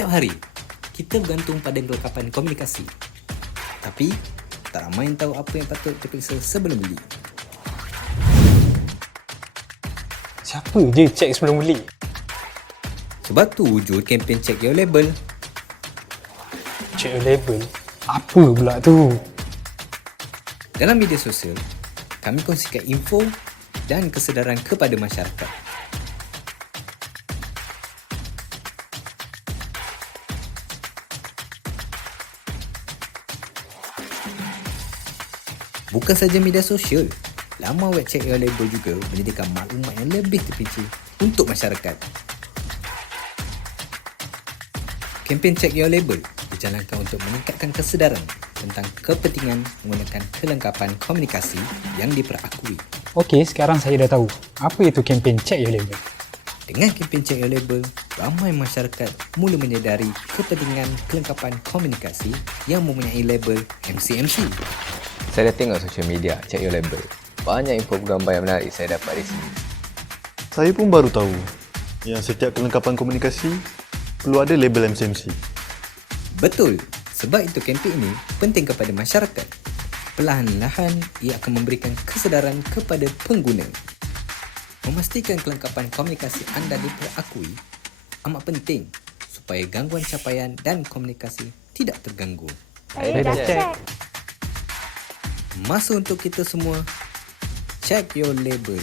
Setiap hari, kita bergantung pada kelengkapan komunikasi. Tapi, tak ramai yang tahu apa yang patut diperiksa sebelum beli. Siapa je cek sebelum beli? Sebab tu wujud kempen Check Your Label. Check your label? Apa pula tu? Dalam media sosial, kami kongsikan info dan kesedaran kepada masyarakat. Bukan saja media sosial, laman web Check Your Label juga menyediakan maklumat yang lebih terperinci untuk masyarakat. Kempen Check Your Label dijalankan untuk meningkatkan kesedaran tentang kepentingan menggunakan kelengkapan komunikasi yang diperakui. Okey, sekarang saya dah tahu. Apa itu kempen Check Your Label? Dengan kempen Check Your Label, ramai masyarakat mula menyedari kepentingan kelengkapan komunikasi yang mempunyai label MCMC. Saya dah tengok social media, Check Your Label. Banyak info gambar yang menarik saya dapat di sini. Saya pun baru tahu yang setiap kelengkapan komunikasi perlu ada label MCMC. Betul, sebab itu kempen ini penting kepada masyarakat. Perlahan-lahan ia akan memberikan kesedaran kepada pengguna. Memastikan kelengkapan komunikasi anda diperakui amat penting supaya gangguan capaian dan komunikasi tidak terganggu. Saya dah check. Masa untuk kita semua check your label.